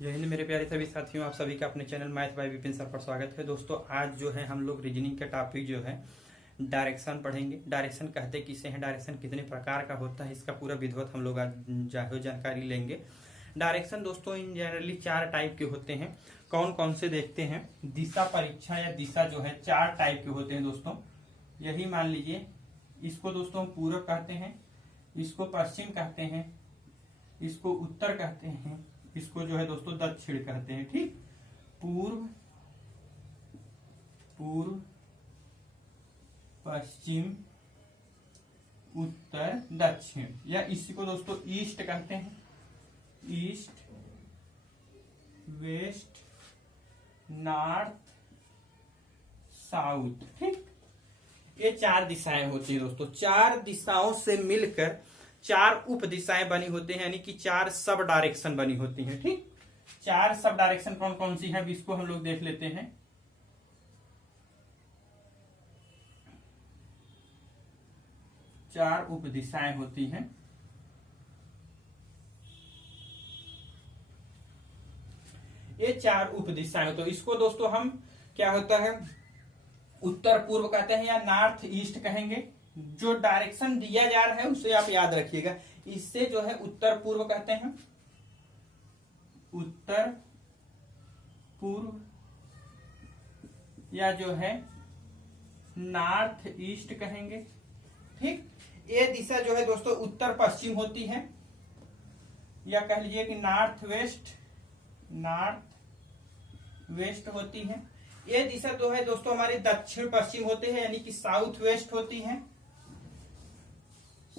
जय हिंद मेरे प्यारे सभी साथियों, आप सभी का अपने channel math bye Vipin sir पर स्वागत है। दोस्तों आज जो है हम लोग रीजनिंग का टॉपिक जो है डायरेक्शन पढ़ेंगे। डायरेक्शन कहते किसे हैं, डायरेक्शन कितने प्रकार का होता है, इसका पूरा विधिवत हम लोग आज जानकारी लेंगे। डायरेक्शन दोस्तों इन जनरली 4 टाइप के होते हैं। कौन कौन से देखते हैं। दिशा परीक्षण या दिशा जो है 4 टाइप के होते हैं दोस्तों। यही मान लीजिए, इसको दोस्तों हम पूरब कहते हैं, इसको पश्चिम कहते हैं, इसको उत्तर कहते हैं, इसको जो है दोस्तों दक्षिण कहते हैं। ठीक, पूर्व, पश्चिम, उत्तर, दक्षिण, या इसी को दोस्तों ईस्ट कहते हैं। East, west, north, south. ठीक, ये 4 दिशाएं होती है दोस्तों। 4 दिशाओं से मिलकर 4 उप दिशाएं बनी होती हैं, यानी कि 4 सब डायरेक्शन बनी होती हैं। ठीक, 4 सब डायरेक्शन कौन कौन सी है, इसको हम लोग देख लेते हैं। चार उप दिशाएं होती हैं। ये 4 उप दिशाएं, तो इसको दोस्तों हम क्या होता है उत्तर पूर्व कहते हैं या नॉर्थ ईस्ट कहेंगे। जो डायरेक्शन दिया जा रहा है उसे आप याद रखिएगा। इससे जो है उत्तर पूर्व कहते हैं, उत्तर पूर्व, या जो है नॉर्थ ईस्ट कहेंगे। ठीक, ये दिशा जो है दोस्तों उत्तर पश्चिम होती है, या कह लीजिए कि नॉर्थ वेस्ट होती है। ये दिशा जो है दोस्तों हमारी दक्षिण पश्चिम होते हैं, यानी कि साउथ वेस्ट होती है।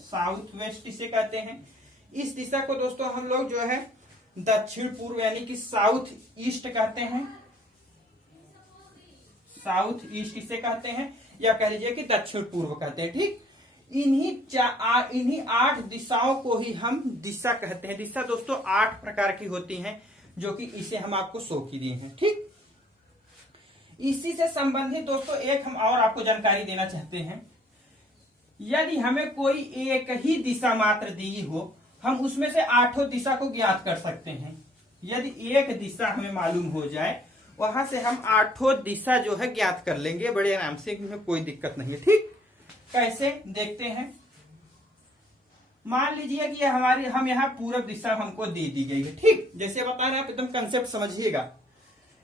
साउथ वेस्ट इसे कहते हैं। इस दिशा को दोस्तों हम लोग जो है दक्षिण पूर्व यानी कि साउथ ईस्ट कहते हैं। साउथ ईस्ट इसे कहते हैं, या कह लीजिए कि दक्षिण पूर्व कहते हैं। ठीक, इन्हीं 8 दिशाओं को ही हम दिशा कहते हैं। दिशा दोस्तों 8 प्रकार की होती हैं, जो कि इसे हम आपको शो की दिए हैं। ठीक, इसी से संबंधित दोस्तों एक हम और आपको जानकारी देना चाहते हैं। यदि हमें कोई एक ही दिशा मात्र दी हो, हम उसमें से 8 दिशा को ज्ञात कर सकते हैं। यदि एक दिशा हमें मालूम हो जाए, वहां से हम 8 दिशा जो है ज्ञात कर लेंगे बड़े आराम से, इसमें कोई दिक्कत नहीं है। ठीक, कैसे देखते हैं। मान लीजिए कि हम यहाँ पूरब दिशा हमको दे दी गई है। ठीक, जैसे बता रहे हैं आप एकदम कंसेप्ट समझिएगा।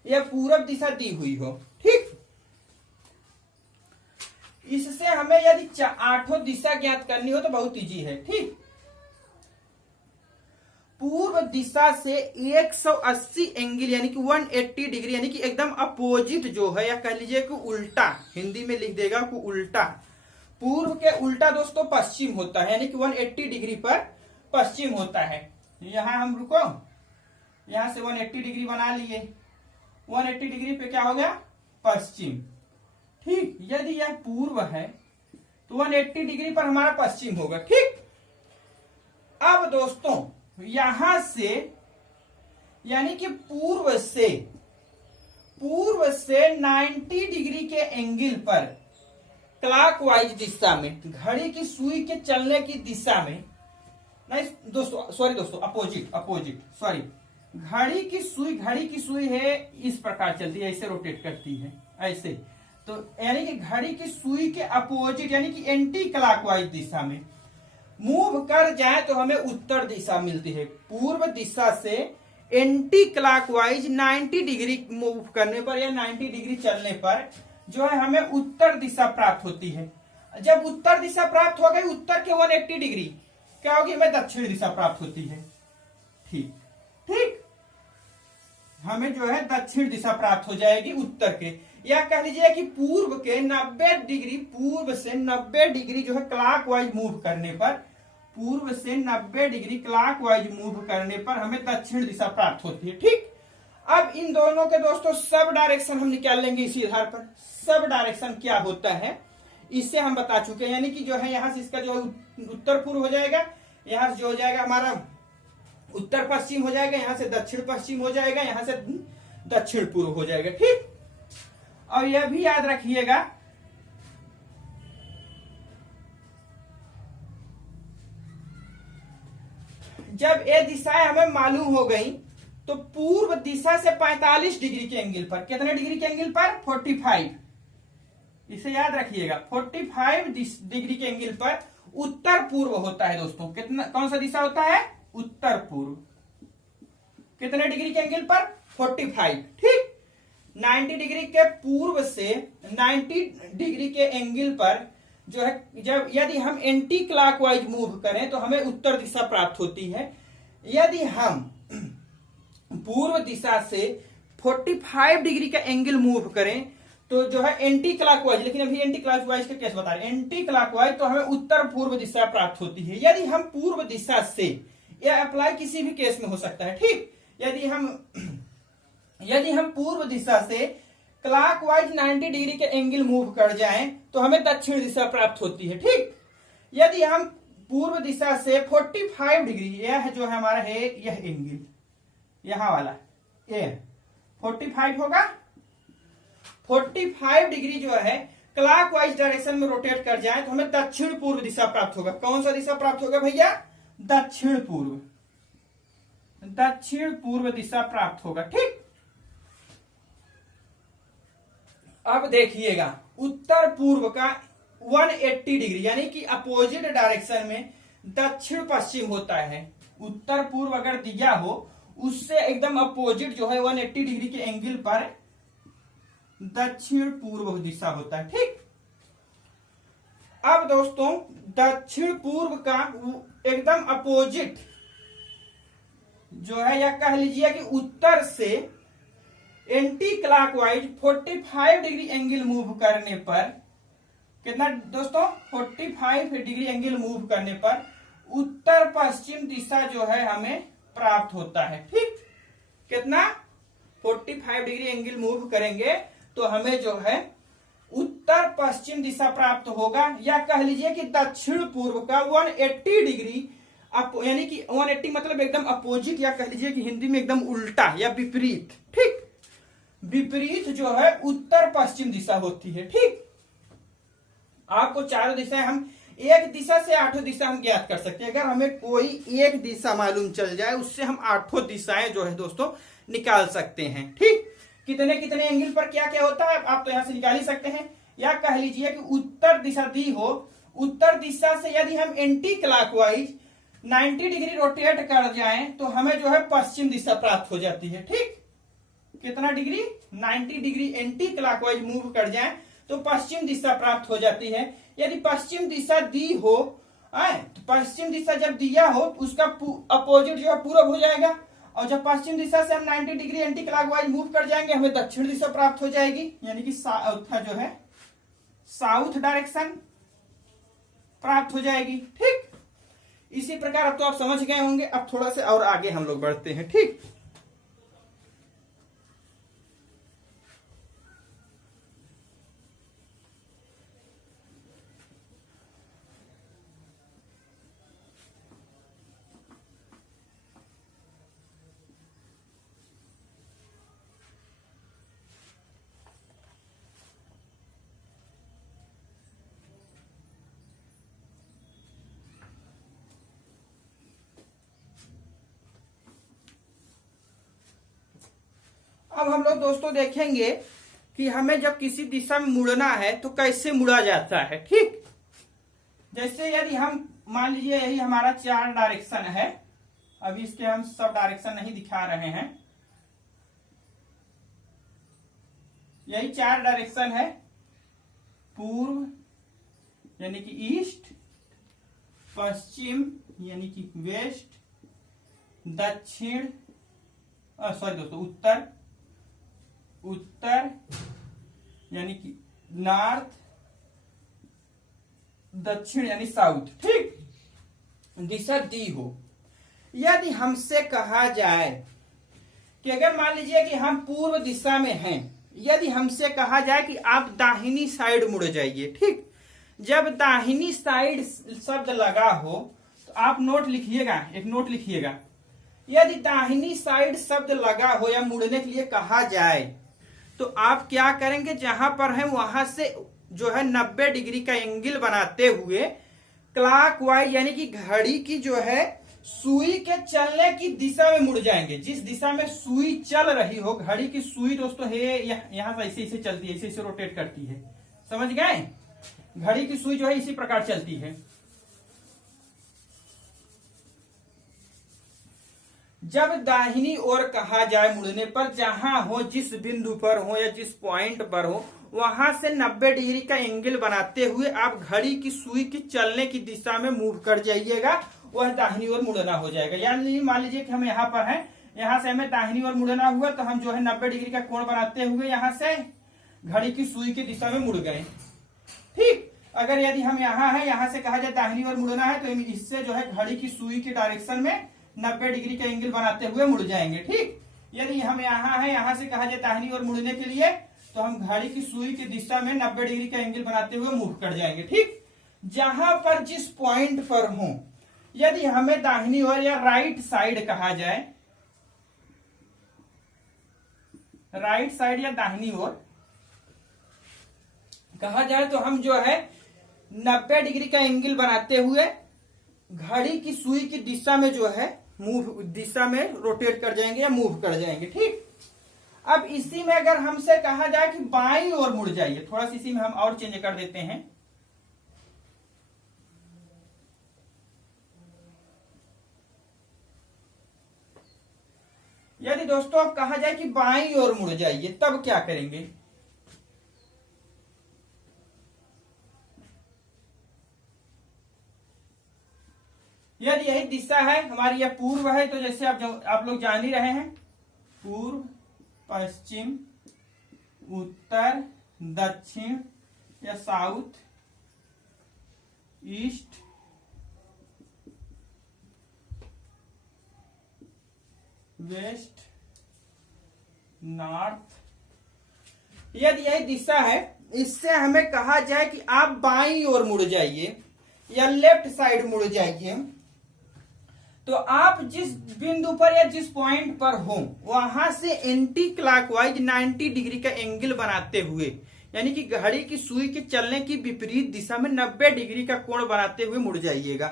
यह पूरब दिशा दी हुई हो। ठीक, इससे हमें यदि 8 दिशा ज्ञात करनी हो तो बहुत इजी है। ठीक, पूर्व दिशा से 180 एंगल यानी कि 180 डिग्री, यानी कि एकदम अपोजिट जो है, या कह लीजिए कि उल्टा, हिंदी में लिख देगा कि उल्टा। पूर्व के उल्टा दोस्तों पश्चिम होता है, यानी कि 180 डिग्री पर पश्चिम होता है। यहां हम रुको, यहां से 180 डिग्री बना लिए। 180 डिग्री पे क्या हो गया, पश्चिम। ठीक, यदि यह पूर्व है तो 180 डिग्री पर हमारा पश्चिम होगा। ठीक, अब दोस्तों यहां से यानी कि पूर्व से 90 डिग्री के एंगल पर क्लॉकवाइज दिशा में, घड़ी की सुई के चलने की दिशा में, नहीं दोस्तों सॉरी दोस्तों, अपोजिट सॉरी, घड़ी की सुई है इस प्रकार चलती है, ऐसे रोटेट करती है ऐसे। तो यानी कि घड़ी की सुई के अपोजिट यानी कि एंटी क्लॉकवाइज दिशा में मूव कर जाए तो हमें उत्तर दिशा मिलती है। पूर्व दिशा से एंटी क्लॉकवाइज 90 डिग्री मूव करने पर या 90 डिग्री चलने पर जो है हमें उत्तर दिशा प्राप्त होती है। जब उत्तर दिशा प्राप्त हो गई, उत्तर के 180 डिग्री क्या होगी, हमें दक्षिण दिशा प्राप्त होती है। ठीक, हमें जो है दक्षिण दिशा प्राप्त हो जाएगी उत्तर के, या कह लीजिए कि पूर्व के 90 डिग्री, पूर्व से 90 डिग्री जो है क्लॉकवाइज मूव करने पर, पूर्व से 90 डिग्री क्लॉकवाइज मूव करने पर हमें दक्षिण दिशा प्राप्त होती है। ठीक, अब इन दोनों के दोस्तों सब डायरेक्शन हम निकाल लेंगे इसी आधार पर। सब डायरेक्शन क्या होता है इससे हम बता चुके हैं, यानी कि जो है यहां से इसका जो उत्तर पूर्व हो जाएगा, यहां से जो हो जाएगा हमारा उत्तर पश्चिम हो जाएगा, यहां से दक्षिण पश्चिम हो जाएगा, यहां से दक्षिण पूर्व हो जाएगा। ठीक, और यह भी याद रखिएगा जब ये दिशाएं हमें मालूम हो गई तो पूर्व दिशा से 45 डिग्री के एंगल पर, कितने डिग्री के एंगल पर? 45। इसे याद रखिएगा, 45 डिग्री के एंगल पर उत्तर पूर्व होता है दोस्तों। कितना, कौन सा दिशा होता है? उत्तर पूर्व। कितने डिग्री के एंगल पर? 45। ठीक। 90 डिग्री के पूर्व से 90 डिग्री के एंगल पर जो है, जब यदि हम एंटी क्लॉकवाइज मूव करें तो हमें उत्तर दिशा प्राप्त होती है। यदि हम पूर्व दिशा से 45 डिग्री का एंगल मूव करें तो जो है एंटी क्लॉकवाइज, लेकिन अभी एंटी क्लॉकवाइज का केस बता रहे हैं, एंटी क्लॉकवाइज तो हमें उत्तर पूर्व दिशा प्राप्त होती है। यदि हम पूर्व दिशा से, यह अप्लाई किसी भी केस में हो सकता है। ठीक। यदि हम पूर्व दिशा से क्लॉकवाइज 90 डिग्री के एंगल मूव कर जाएं तो हमें दक्षिण दिशा प्राप्त होती है। ठीक। यदि हम पूर्व दिशा से 45 डिग्री, यह जो है हमारा है यह एंगल, यहां वाला ये 45 होगा, 45 डिग्री जो है क्लॉकवाइज डायरेक्शन में रोटेट कर जाए तो हमें दक्षिण पूर्व दिशा प्राप्त होगा। कौन सा दिशा प्राप्त होगा भैया? दक्षिण पूर्व। दक्षिण पूर्व दिशा प्राप्त होगा। ठीक। अब देखिएगा, उत्तर पूर्व का 180 डिग्री यानी कि अपोजिट डायरेक्शन में दक्षिण पश्चिम होता है। उत्तर पूर्व अगर दिया हो उससे एकदम अपोजिट जो है 180 डिग्री के एंगल पर दक्षिण पूर्व दिशा होता है। ठीक। अब दोस्तों दक्षिण पूर्व का एकदम अपोजिट जो है, या कह लीजिए कि उत्तर से anti clockwise 45 degree angle move करने पर, कितना दोस्तों? 45 डिग्री एंगल मूव करने पर उत्तर पश्चिम दिशा जो है हमें प्राप्त होता है। ठीक। कितना? 45 डिग्री एंगल मूव करेंगे तो हमें जो है उत्तर पश्चिम दिशा प्राप्त होगा, या कह लीजिए कि दक्षिण पूर्व का 180 डिग्री, यानी कि 180 मतलब एकदम अपोजिट, या कह लीजिए कि हिंदी में एकदम उल्टा या विपरीत। ठीक। विपरीत जो है उत्तर पश्चिम दिशा होती है। ठीक। आपको चारों दिशाएं, हम एक दिशा से 8 दिशा हम ज्ञात कर सकते हैं। अगर हमें कोई एक दिशा मालूम चल जाए उससे हम 8 दिशाएं जो है दोस्तों निकाल सकते हैं। ठीक। कितने कितने एंगल पर क्या क्या होता है आप तो यहां से निकाल ही सकते हैं। या कह लीजिए कि उत्तर दिशा दी हो, उत्तर दिशा से यदि हम एंटी क्लॉकवाइज 90 डिग्री रोटेट कर जाएं तो हमें जो है पश्चिम दिशा प्राप्त हो जाती है। ठीक। कितना degree? 90 degree anti clockwise move कर जाएं तो पश्चिम दिशा प्राप्त हो जाती है। यदि पश्चिम दिशा दी हो, तो पश्चिम दिशा जब दिया हो उसका अपोजिट जो है पूरब हो जाएगा, और जब पश्चिम दिशा से हम 90 डिग्री एंटी क्लॉकवाइज मूव कर जाएंगे हमें दक्षिण दिशा प्राप्त हो जाएगी, यानी कि जो है साउथ डायरेक्शन प्राप्त हो जाएगी। ठीक। इसी प्रकार अब तो आप समझ गए होंगे। अब थोड़ा से और आगे हम लोग बढ़ते हैं। ठीक। अब हम लोग दोस्तों देखेंगे कि हमें जब किसी दिशा में मुड़ना है तो कैसे मुड़ा जाता है। ठीक। जैसे यदि हम मान लीजिए यही हमारा 4 डायरेक्शन है, अभी इसके हम सब डायरेक्शन नहीं दिखा रहे हैं, यही 4 डायरेक्शन है, पूर्व यानी कि ईस्ट, पश्चिम यानी कि वेस्ट, दक्षिण सॉरी दोस्तों उत्तर यानी कि नॉर्थ, दक्षिण यानी साउथ। ठीक। दिशा दी हो। यदि हमसे कहा जाए कि अगर मान लीजिए कि हम पूर्व दिशा में हैं, यदि हमसे कहा जाए कि आप दाहिनी साइड मुड़ जाइए। ठीक। जब दाहिनी साइड शब्द लगा हो तो आप नोट लिखिएगा, एक नोट लिखिएगा, यदि दाहिनी साइड शब्द लगा हो या मुड़ने के लिए कहा जाए तो आप क्या करेंगे, जहां पर है वहां से जो है 90 डिग्री का एंगल बनाते हुए क्लॉकवाइज यानी कि घड़ी की जो है सुई के चलने की दिशा में मुड़ जाएंगे। जिस दिशा में सुई चल रही हो, घड़ी की सुई दोस्तों है यहां से ऐसे ऐसे चलती है, ऐसे ऐसे रोटेट करती है, समझ गए? घड़ी की सुई जो है इसी प्रकार चलती है। जब दाहिनी ओर कहा जाए मुड़ने पर, जहां हो, जिस बिंदु पर हो या जिस पॉइंट पर हो, वहां से 90 डिग्री का एंगल बनाते हुए आप घड़ी की सुई की चलने की दिशा में मूव कर जाइएगा, वह दाहिनी ओर मुड़ना हो जाएगा। यानी मान लीजिए कि हम यहाँ पर हैं, यहाँ से हमें दाहिनी ओर मुड़ना हुआ, तो हम जो है 90 डिग्री का कोण बनाते हुए यहाँ से घड़ी की सुई की दिशा में मुड़ गए। ठीक, अगर यदि हम यहाँ है, यहाँ से कहा जाए दाहिनी ओर मुड़ना है, तो इससे जो है घड़ी की सुई के डायरेक्शन में 90 डिग्री का एंगल बनाते हुए मुड़ जाएंगे। ठीक, यदि हम यहाँ है, यहाँ से कहा जाए दाहिनी ओर मुड़ने के लिए, तो हम घड़ी की सुई की दिशा में 90 डिग्री का एंगल बनाते हुए मूव कर जाएंगे। ठीक, जहां पर जिस पॉइंट पर हो, यदि हमें दाहिनी ओर या राइट साइड कहा जाए, राइट साइड या दाहिनी ओर कहा जाए, तो हम जो है 90 डिग्री का एंगल बनाते हुए घड़ी की सुई की दिशा में जो है दिशा में रोटेट कर जाएंगे या मूव कर जाएंगे। ठीक, अब इसी में अगर हमसे कहा जाए कि बाईं ओर मुड़ जाइए, थोड़ा सा इसी में हम और चेंज कर देते हैं। यदि दोस्तों अब कहा जाए कि बाईं ओर मुड़ जाइए, तब क्या करेंगे? यदि यही दिशा है हमारी, यह पूर्व है, तो जैसे आप लोग जान ही रहे हैं, पूर्व, पश्चिम, उत्तर, दक्षिण या साउथ, ईस्ट, वेस्ट, नॉर्थ, यदि यही दिशा है, इससे हमें कहा जाए कि आप बाईं ओर मुड़ जाइए या लेफ्ट साइड मुड़ जाइए, तो आप जिस बिंदु पर या जिस पॉइंट पर हो, वहां से एंटी क्लॉकवाइज 90 डिग्री का एंगल बनाते हुए, यानी कि घड़ी की सुई के चलने की विपरीत दिशा में 90 डिग्री का कोण बनाते हुए मुड़ जाइएगा।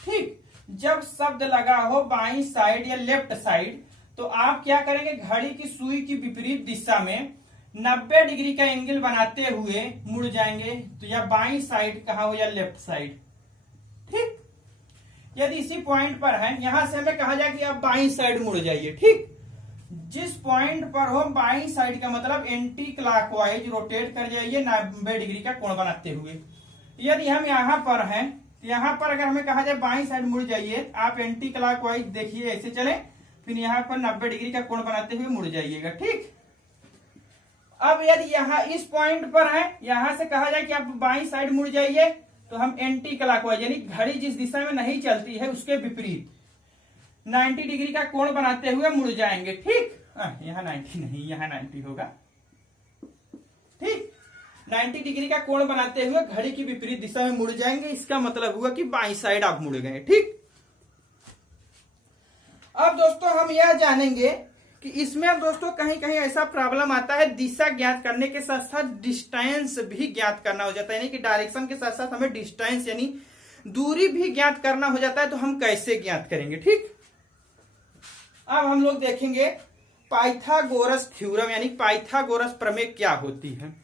ठीक, जब शब्द लगा हो बाईं साइड या लेफ्ट साइड, तो आप क्या करेंगे? घड़ी की सुई की विपरीत दिशा में 90 डिग्री का एंगल बनाते हुए मुड़ जाएंगे, तो या बाईं साइड कहा हो या लेफ्ट साइड। ठीक, यदि इसी पॉइंट पर है, यहां से हमें कहा जाए कि आप बाईं साइड मुड़ जाइए। ठीक, जिस पॉइंट पर हो बाईं साइड का मतलब एंटी क्लॉकवाइज रोटेट कर जाइए 90 डिग्री का कोण बनाते हुए। यदि हम यहां पर हैं, यहां पर अगर हमें कहा जाए बाईं साइड मुड़ जाइए, आप एंटी क्लॉकवाइज देखिए ऐसे चले, फिर यहां पर 90 डिग्री का कोण बनाते हुए मुड़ जाइएगा। ठीक, अब यदि यहाँ इस पॉइंट पर है, यहां से कहा जाए कि आप बाईं साइड मुड़ जाइए, तो हम एंटी क्लॉकवाइज यानी घड़ी जिस दिशा में नहीं चलती है उसके विपरीत 90 डिग्री का कोण बनाते हुए मुड़ जाएंगे। ठीक, यहाँ 90 नहीं, यहाँ 90 होगा। ठीक, 90 डिग्री का कोण बनाते हुए घड़ी की विपरीत दिशा में मुड़ जाएंगे, इसका मतलब हुआ कि बाईं साइड आप मुड़ गए। ठीक, अब दोस्तों हम यह जानेंगे कि इसमें दोस्तों कहीं कहीं ऐसा प्रॉब्लम आता है, दिशा ज्ञात करने के साथ साथ डिस्टेंस भी ज्ञात करना हो जाता है, यानी कि डायरेक्शन के साथ साथ हमें डिस्टेंस यानी दूरी भी ज्ञात करना हो जाता है। तो हम कैसे ज्ञात करेंगे? ठीक, अब हम लोग देखेंगे पाइथागोरस थ्योरम यानी पाइथागोरस प्रमेय क्या होती है।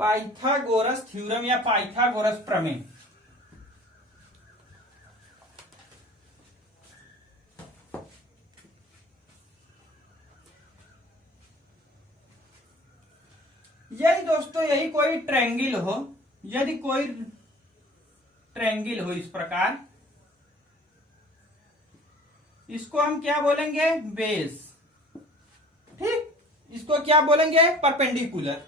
पाइथागोरस थ्योरम या पाइथागोरस प्रमेय यदि दोस्तों यही कोई ट्रायंगल हो, यदि कोई ट्रायंगल हो इस प्रकार, इसको हम क्या बोलेंगे? बेस। ठीक, इसको क्या बोलेंगे? परपेंडिकुलर।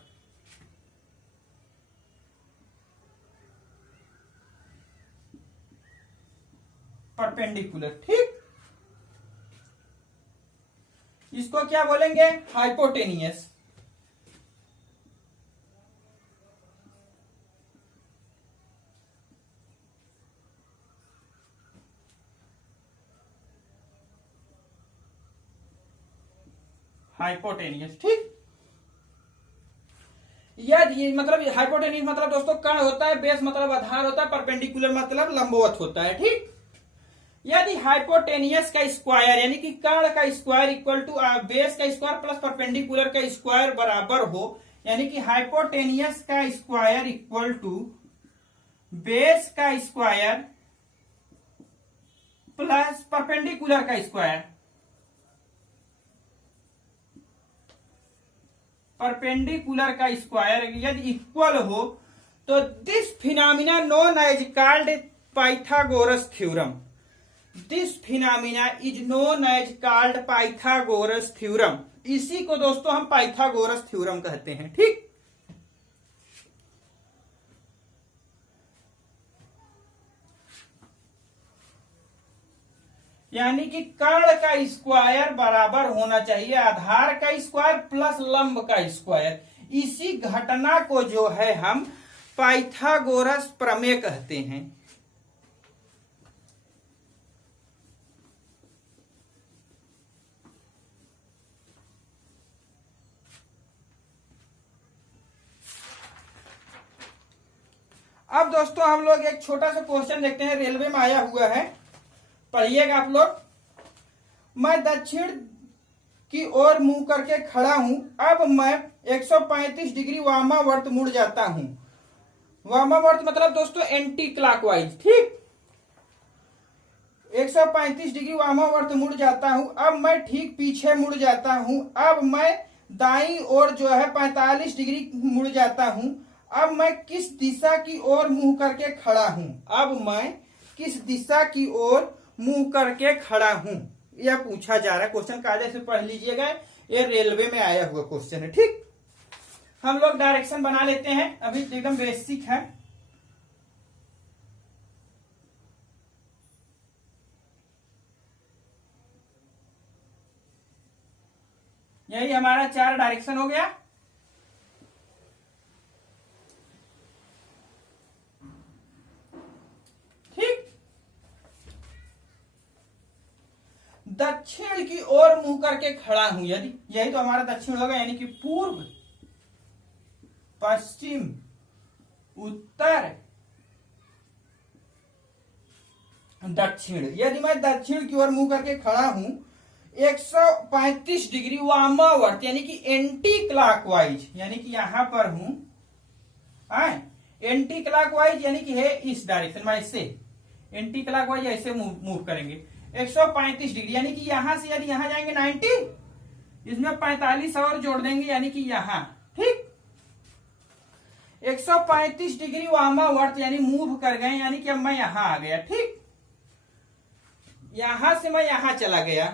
परपेंडिकुलर। ठीक, इसको क्या बोलेंगे? हाइपोटेनियस। हाइपोटेनियस। ठीक, यदि मतलब हाइपोटेनियस मतलब दोस्तों कर्ण होता है, बेस मतलब आधार होता है, परपेंडिकुलर मतलब लंबवत होता है। ठीक, यदि हाइपोटेनियस का स्क्वायर यानी कि कर्ण का स्क्वायर इक्वल टू बेस का स्क्वायर प्लस परपेंडिकुलर का स्क्वायर बराबर हो, यानी कि हाइपोटेनियस का स्क्वायर इक्वल टू बेस का स्क्वायर प्लस परपेंडिकुलर का स्क्वायर, परपेंडिकुलर का स्क्वायर यदि इक्वल हो तो this phenomena known as called Pythagoras theorem. This phenomena is known as called Pythagoras theorem. इसी को दोस्तों हम पाइथागोरस थ्योरम कहते हैं। ठीक, यानी कि कर्ण का स्क्वायर बराबर होना चाहिए आधार का स्क्वायर प्लस लंब का स्क्वायर। इसी घटना को जो है हम पाइथागोरस प्रमेय कहते हैं। अब दोस्तों हम लोग एक छोटा सा क्वेश्चन देखते हैं, रेलवे में आया हुआ है, पढ़िएगा आप लोग। मैं दक्षिण की ओर मुंह करके खड़ा हूं, अब मैं 135 डिग्री वामावर्त मुड़ जाता हूं। वामावर्त मतलब दोस्तों एंटी क्लॉकवाइज। ठीक, 135 डिग्री वामावर्त मुड़ जाता हूं, अब मैं ठीक पीछे मुड़ जाता हूं, अब मैं दाईं ओर जो है 45 डिग्री मुड़ जाता हूं। अब मैं किस दिशा की ओर मुंह करके खड़ा हूं? अब मैं किस दिशा की ओर मुंह करके खड़ा हूं, यह पूछा जा रहा है। क्वेश्चन कायदे से पढ़ लीजिएगा, ये रेलवे में आया हुआ क्वेश्चन है। ठीक, हम लोग डायरेक्शन बना लेते हैं, अभी तो एकदम बेसिक है। यही हमारा 4 डायरेक्शन हो गया। ठीक, दक्षिण की ओर मुंह करके खड़ा हूं, यदि यही तो हमारा दक्षिण होगा, यानी कि पूर्व, पश्चिम, उत्तर, दक्षिण। यदि मैं दक्षिण की ओर मुंह करके खड़ा हूं 135 डिग्री वामावर्त यानी कि एंटी क्लॉकवाइज, यानी कि यहां पर हूं, एंटी क्लॉकवाइज यानी कि है इस डायरेक्शन में, ऐसे एंटी क्लॉकवाइज ऐसे मूव करेंगे 135 डिग्री, यानी कि यहां से यदि यहां जाएंगे 90, इसमें 45 और जोड़ देंगे यानी कि यहां। ठीक, 135 डिग्री वामावर्त यानी मूव कर गए, यानी कि अब मैं यहां आ गया। ठीक, यहां से मैं यहां चला गया,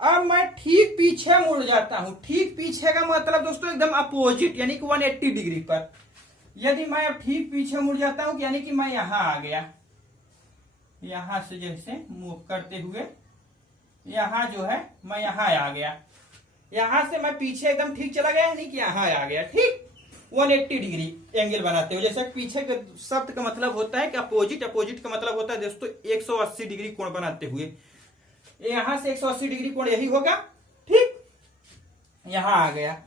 अब मैं ठीक पीछे मुड़ जाता हूं। ठीक पीछे का मतलब दोस्तों एकदम अपोजिट, यानी कि 180 डिग्री पर। यदि मैं अब ठीक पीछे मुड़ जाता हूं यानी कि मैं यहां आ गया, यहां से जैसे मूव करते हुए यहां जो है मैं यहां आ गया, यहां से मैं पीछे एकदम ठीक चला गया, यानी कि यहां आ गया। ठीक, 180 डिग्री एंगल बनाते हुए, जैसे पीछे के शब्द का मतलब होता है कि अपोजिट, अपोजिट का मतलब होता है दोस्तों 180 डिग्री कोण बनाते हुए। यहां से 180 डिग्री कोण यही होगा। ठीक, यहां आ गया,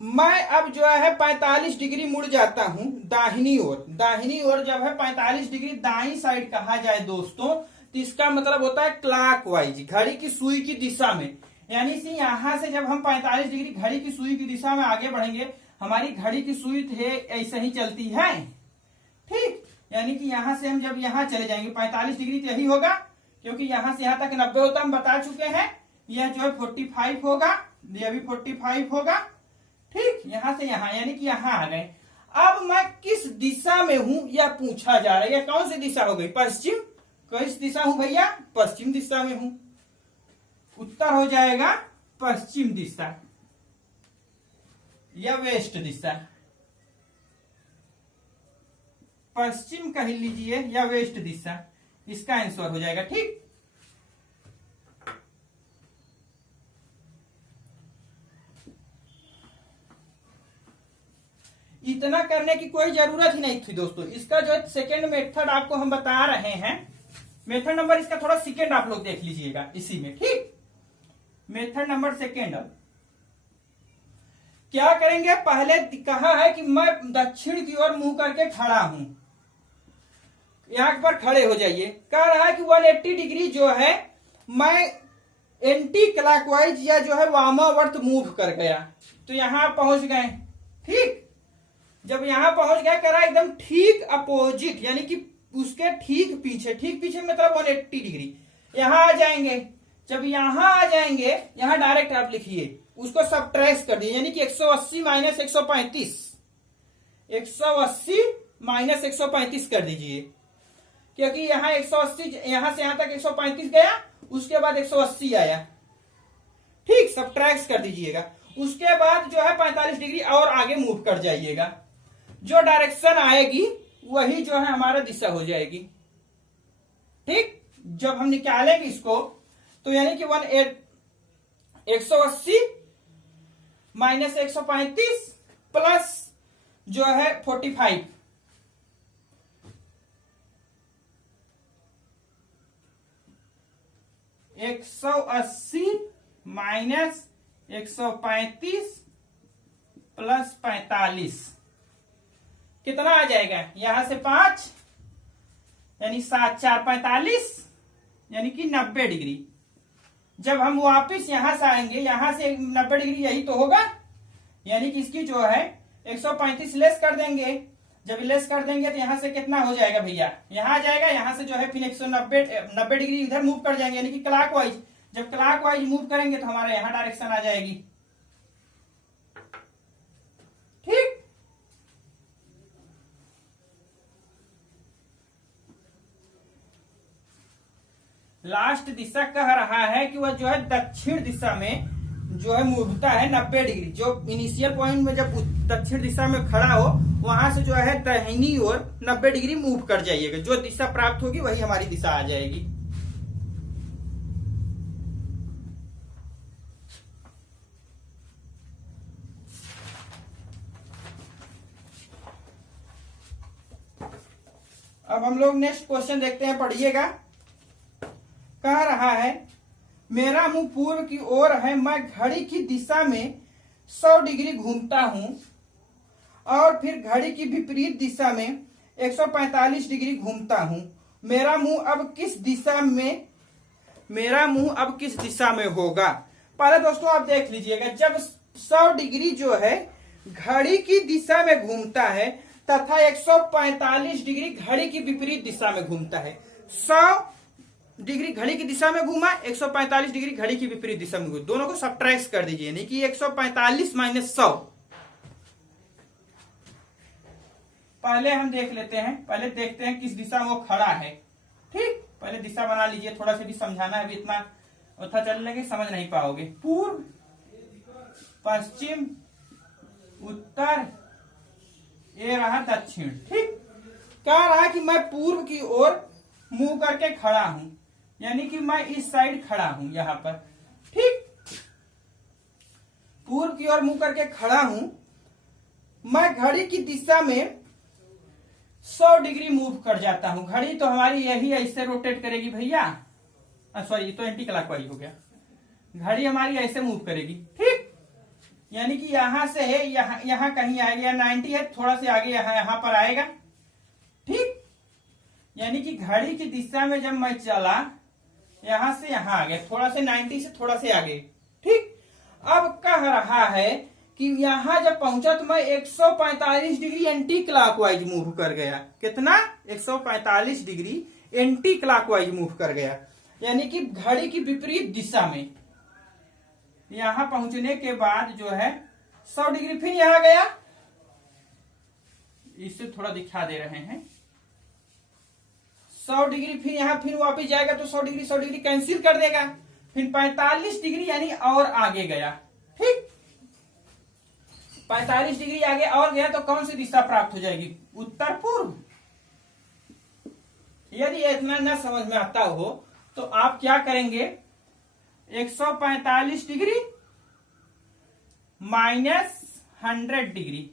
मैं अब जो है 45 डिग्री मुड़ जाता हूं दाहिनी ओर। दाहिनी ओर जब है 45 डिग्री दाई साइड कहा जाए दोस्तों, तो इसका मतलब होता है क्लॉकवाइज, घड़ी की सुई की दिशा में। यानी कि यहां से जब हम 45 डिग्री घड़ी की सुई की दिशा में आगे बढ़ेंगे, हमारी घड़ी की सुई है ऐसे ही चलती है। ठीक, यानी कि यहां से हम जब यहां चले जाएंगे 45 डिग्री तो यही होगा, क्योंकि यहां से यहां तक 90 होता हम बता चुके हैं। यह जो है 45 होगा, यह भी 45 होगा। ठीक, यहां से यहां यानी कि यहां आ गए। अब मैं किस दिशा में हूं यह पूछा जा रहा है। यह कौन सी दिशा हो गई? पश्चिम। किस दिशा हूं भैया? पश्चिम दिशा में हूं। उत्तर हो जाएगा पश्चिम दिशा या वेस्ट दिशा, पश्चिम कह लीजिए या वेस्ट दिशा, इसका आंसर हो जाएगा। ठीक, इतना करने की कोई जरूरत ही नहीं थी दोस्तों। इसका जो सेकेंड मेथड आपको हम बता रहे हैं, मेथड नंबर इसका थोड़ा सेकेंड आप लोग देख लीजिएगा इसी में। ठीक, मेथड नंबर सेकेंड, क्या करेंगे, पहले कहा है कि मैं दक्षिण की ओर मुंह करके खड़ा हूं, यहां पर खड़े हो जाइए। कह रहा है कि 180 डिग्री जो है मैं एंटी क्लॉकवाइज या जो है वामावर्त मूव कर गया, तो यहां पहुंच गए। ठीक, जब यहां पहुंच गया, कह रहा है एकदम ठीक अपोजिट, यानी कि उसके ठीक पीछे मतलब 180 डिग्री यहां आ जाएंगे। जब यहां आ जाएंगे, यहां डायरेक्ट आप लिखिए, उसको सबट्रैक्ट कर दीजिए, यानी कि 180 माइनस 135, 180 माइनस 135 कर दीजिए, क्योंकि यहां 180, यहां से यहां तक 135 गया, उसके बाद 180 आया। ठीक, सबट्रैक्ट कर दीजिएगा। उसके बाद जो है 45 डिग्री और आगे मूव कर जाइएगा, जो डायरेक्शन आएगी वही जो है हमारा दिशा हो जाएगी। ठीक, जब हम निकालेंगे इसको तो यानी कि 180 माइनस 135 प्लस जो है 45, एक 180 माइनस 135 प्लस 45 कितना आ जाएगा, यहां से 5 यानी 7 4 45, यानी कि 90 डिग्री। जब हम वापस यहां से आएंगे, यहां से 90 डिग्री यही तो होगा, यानी कि इसकी जो है 135 लेस कर देंगे। जब लेस कर देंगे तो यहां से कितना हो जाएगा भैया, यहां आ जाएगा, यहां से जो है फिर 190 डिग्री इधर मूव कर जाएंगे, यानी कि क्लॉकवाइज। जब क्लॉकवाइज मूव करेंगे तो हमारे यहां डायरेक्शन आ जाएगी। ठीक, लास्ट दिशा कह रहा है कि वह जो है दक्षिण दिशा में जो है मूवता है 90 डिग्री। जो इनिशियल पॉइंट में जब दक्षिण दिशा में खड़ा हो, वहां से जो है दाहिनी ओर 90 डिग्री मूव कर जाइएगा, जो दिशा प्राप्त होगी वही हमारी दिशा आ जाएगी। अब हम लोग नेक्स्ट क्वेश्चन देखते हैं, पढ़िएगा। कह रहा है मेरा मुंह पूर्व की ओर है, मैं घड़ी की दिशा में 100 डिग्री घूमता हूं और फिर घड़ी की विपरीत दिशा में 145 डिग्री घूमता हूं। मेरा मुंह अब किस दिशा में होगा। पहले दोस्तों आप देख लीजिएगा, जब 100 डिग्री जो है घड़ी की दिशा में घूमता है तथा 145 डिग्री घड़ी की विपरीत दिशा में घूमता है। 100 डिग्री घड़ी की दिशा में घूमा, 145 डिग्री घड़ी की विपरीत दिशा में घूमा, दोनों को सबट्रैक्ट कर दीजिए, यानी कि 145 माइनस 100। पहले हम देख लेते हैं, पहले देखते हैं किस दिशा में वो खड़ा है। ठीक, पहले दिशा बना लीजिए, थोड़ा सा भी समझाना है, अभी इतना पता चल लगे समझ नहीं पाओगे। पूर्व, पश्चिम, उत्तर, ये रहा दक्षिण। ठीक, कह रहा है कि मैं पूर्व की ओर मुंह करके खड़ा हूं, यानी कि मैं इस साइड खड़ा हूं यहां पर। ठीक, पूर्व की ओर मुंह करके खड़ा हूं, मैं घड़ी की दिशा में 100 डिग्री मूव कर जाता हूं। घड़ी तो हमारी यही ऐसे रोटेट करेगी भैया, सॉरी ये तो एंटी क्लॉकवाइज हो गया, घड़ी हमारी ऐसे मूव करेगी। ठीक, यानी कि यहां से है, यहां कहीं आएगा, या 90 है, थोड़ा से आगे यहां पर आएगा। ठीक, यानी कि घड़ी की दिशा में जब मैं चला, यहां से यहां आ गया, थोड़ा से 90 से थोड़ा से आगे। ठीक, अब कह रहा है कि यहां जब पहुंचा तो मैं 145 डिग्री एंटी क्लॉकवाइज मूव कर गया। कितना, 145 डिग्री एंटी क्लॉकवाइज मूव कर गया, यानी कि घड़ी की विपरीत दिशा में। यहां पहुंचने के बाद जो है 100 डिग्री फिर यहां गया, इसे थोड़ा दिखा दे रहे हैं, 100 डिग्री फिर यहां फिर वापिस जाएगा तो 100 डिग्री कैंसिल कर देगा, फिर 45 डिग्री यानी और आगे गया। ठीक, 45 डिग्री आगे और गया तो कौन सी दिशा प्राप्त हो जाएगी, उत्तर पूर्व। यदि इतना न समझ में आता हो तो आप क्या करेंगे, 145 डिग्री माइनस 100 डिग्री,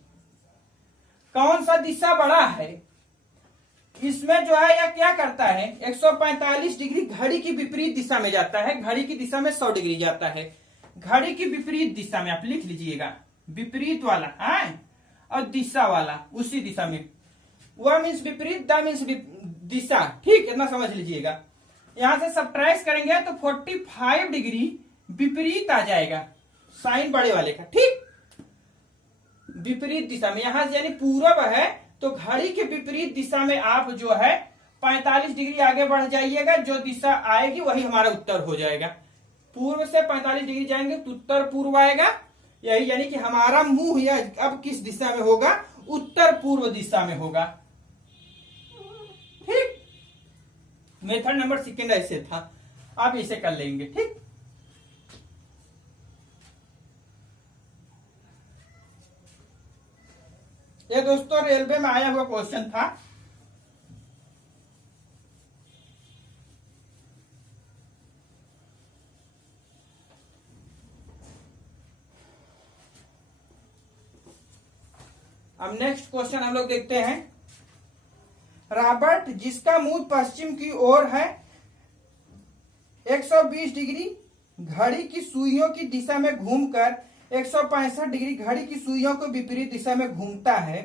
कौन सा दिशा बड़ा है इसमें जो है, या क्या करता है, 145 डिग्री घड़ी की विपरीत दिशा में जाता है, घड़ी की दिशा में 100 डिग्री जाता है, घड़ी की विपरीत दिशा में, आप लिख लीजिएगा विपरीत वाला है और दिशा वाला उसी दिशा में, वह मीन्स विपरीत, द मीन्स दिशा, ठीक, इतना समझ लीजिएगा। यहां से सब्ट्रैक्ट करेंगे तो 45 डिग्री विपरीत आ जाएगा साइन बड़े वाले का, ठीक, विपरीत दिशा में। यहां से यानी पूरब है तो घड़ी के विपरीत दिशा में आप जो है 45 डिग्री आगे बढ़ जाइएगा, जो दिशा आएगी वही हमारा उत्तर हो जाएगा। पूर्व से 45 डिग्री जाएंगे तो उत्तर पूर्व आएगा, यही यानी कि हमारा मुंह या अब किस दिशा में होगा, उत्तर पूर्व दिशा में होगा, ठीक। मेथड नंबर सेकेंड ऐसे था, आप इसे कर लेंगे, ठीक। ये दोस्तों रेलवे में आया हुआ क्वेश्चन था। अब नेक्स्ट क्वेश्चन हम लोग देखते हैं। रॉबर्ट जिसका मुंह पश्चिम की ओर है 120 डिग्री घड़ी की सुइयों की दिशा में घूमकर 165 डिग्री घड़ी की सुइयों को विपरीत दिशा में घूमता है,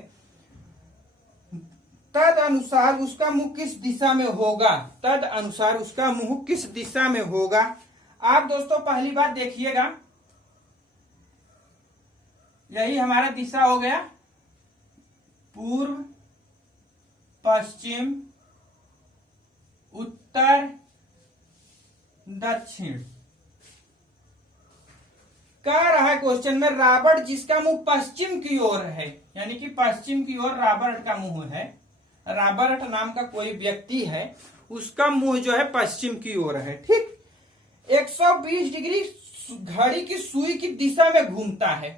तद अनुसार उसका मुंह किस दिशा में होगा, तद अनुसार उसका मुंह किस दिशा में होगा। आप दोस्तों पहली बात देखिएगा, यही हमारा दिशा हो गया, पूर्व, पश्चिम, उत्तर, दक्षिण। कह रहा है क्वेश्चन में रॉबर्ट जिसका मुंह पश्चिम की ओर है, यानी कि पश्चिम की ओर रॉबर्ट का मुंह है, रॉबर्ट नाम का कोई व्यक्ति है, उसका मुंह जो है पश्चिम की ओर है, ठीक। 120 डिग्री घड़ी की सुई की दिशा में घूमता है,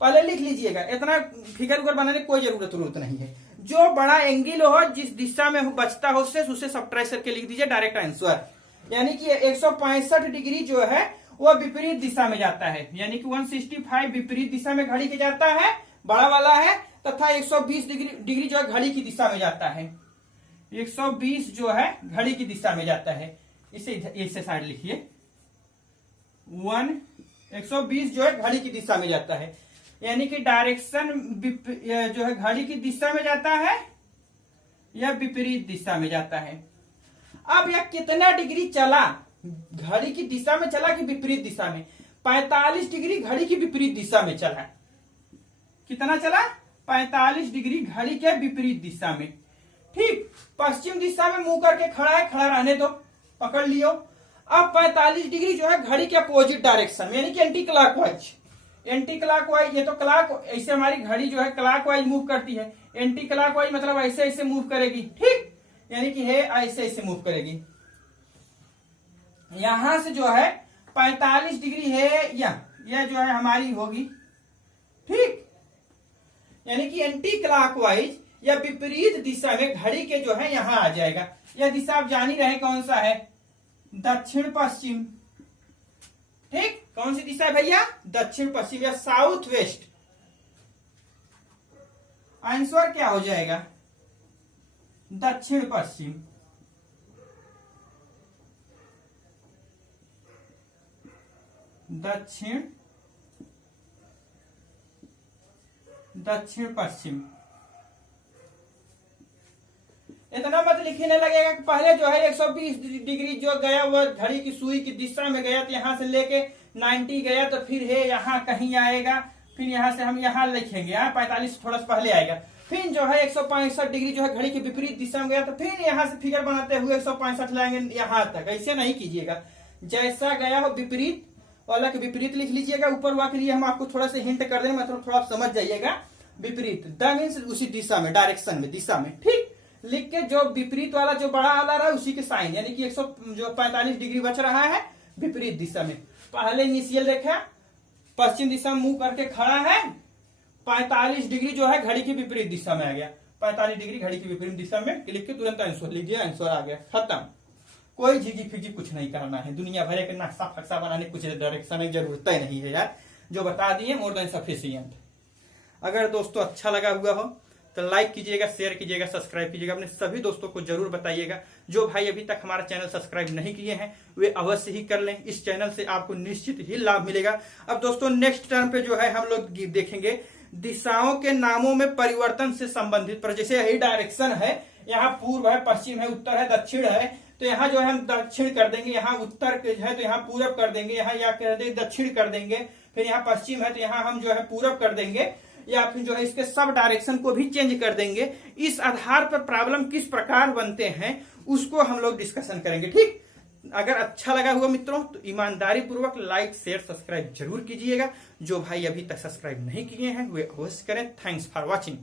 पहले लिख लीजिएगा, इतना फिगर उगर बनाने की कोई जरूरत नहीं है। जो बड़ा एंगल हो जिस दिशा में बचता हो उससे सब्ट्रैक्ट करके लिख दीजिए डायरेक्ट आंसर। यानी कि 165 डिग्री जो है वो विपरीत दिशा में जाता है, यानी कि 165 विपरीत दिशा में घड़ी के जाता है, बड़ा वाला है, तथा 120 डिग्री जो है घड़ी की दिशा में जाता है, 120 जो है घड़ी की दिशा में जाता है। इसे साइड लिखिए, 120 जो है घड़ी की दिशा में जाता है, यानी कि डायरेक्शन जो है घड़ी की दिशा में जाता है या विपरीत दिशा में जाता है। अब यह कितना डिग्री चला, घड़ी की दिशा में चला कि विपरीत दिशा में, 45 डिग्री घड़ी की विपरीत दिशा में चला। कितना चला, 45 डिग्री घड़ी के विपरीत दिशा में, ठीक। पश्चिम दिशा में मुंह करके खड़ा है, खड़ा रहने दो, पकड़ लियो। अब 45 डिग्री जो है घड़ी के अपोजिट डायरेक्शन में, यानी कि एंटी क्लॉकवाइज, एंटी क्लॉकवाइज, ये तो क्लॉक, ऐसे हमारी घड़ी जो है क्लॉकवाइज मूव करती है, एंटी क्लॉकवाइज मतलब ऐसे ऐसे मूव करेगी, ठीक, यानी कि है ऐसे ऐसे मूव करेगी। यहां से जो है 45 डिग्री है, यह जो है हमारी होगी, ठीक, यानी कि एंटी क्लॉकवाइज या विपरीत दिशा में घड़ी के जो है यहां आ जाएगा। यह दिशा आप जान ही रहे कौन सा है, दक्षिण पश्चिम, ठीक। कौन सी दिशा है भैया, दक्षिण पश्चिम या साउथ वेस्ट। आंसर क्या हो जाएगा, दक्षिण पश्चिम। दक्षिण पश्चिम। इतना मत लिखने लगेगा कि पहले जो है 120 डिग्री जो गया वो घड़ी की सुई की दिशा में गया, तो यहां से लेके 90 गया तो फिर है यहाँ कहीं आएगा, फिर यहां से हम यहाँ लिखेंगे, 45 थोड़ा सा पहले आएगा, फिर जो है 165 डिग्री जो है घड़ी की विपरीत दिशा में गया, तो फिर यहाँ से फिगर बनाते हुए 165 लाएंगे यहाँ तक। ऐसे नहीं कीजिएगा, जैसा गया हो विपरीत वाला के विपरीत लिख लीजिएगा। ऊपर हुआ के लिए हम आपको थोड़ा सा हिंट कर देंगे, मतलब थोड़ा समझ जाइएगा। विपरीत द मीन्स उसी दिशा में, डायरेक्शन में, दिशा में, ठीक। लिख के जो विपरीत वाला जो बड़ा वाला रहा उसी के साइन, यानी कि 145 डिग्री बच रहा है विपरीत दिशा में। पहले इनिशियल देखा, पश्चिम दिशा में मुंह करके खड़ा है, 45 डिग्री जो है घड़ी की विपरीत दिशा में आ गया, 45 डिग्री घड़ी की विपरीत दिशा में लिख के तुरंत आंसर लिख दिया, आंसर आ गया, खत्म। कोई झिझी फिजी कुछ नहीं करना है, दुनिया भरे के नक्शा फक्सा बनाने कुछ डायरेक्शन की जरूरत ही नहीं है यार, जो बता दिए मोर देन सफिशिएंट। अगर दोस्तों अच्छा लगा हुआ हो तो लाइक कीजिएगा, शेयर कीजिएगा, सब्सक्राइब कीजिएगा, अपने सभी दोस्तों को जरूर बताइएगा। जो भाई अभी तक हमारा चैनल सब्सक्राइब नहीं किए हैं वे अवश्य ही कर लें, इस चैनल से आपको निश्चित ही लाभ मिलेगा। अब दोस्तों नेक्स्ट टर्म पे जो है हम लोग देखेंगे दिशाओं के नामों में परिवर्तन से संबंधित, पर जैसे यही डायरेक्शन है, यहाँ पूर्व है, पश्चिम है, उत्तर है, दक्षिण है, तो यहाँ जो है हम दक्षिण कर देंगे, यहाँ उत्तर है तो यहाँ पूरब कर देंगे, यहाँ या कर देंगे दक्षिण कर देंगे, फिर यहाँ पश्चिम है तो यहाँ हम जो है पूरब कर देंगे, या फिर जो है इसके सब डायरेक्शन को भी चेंज कर देंगे। इस आधार पर प्रॉब्लम किस प्रकार बनते हैं उसको हम लोग डिस्कशन करेंगे। ठीक, अगर अच्छा लगा हुआ मित्रों तो ईमानदारी पूर्वक लाइक शेयर सब्सक्राइब जरूर कीजिएगा। जो भाई अभी तक सब्सक्राइब नहीं किए हैं वे अवश्य करें। Thanks for watching.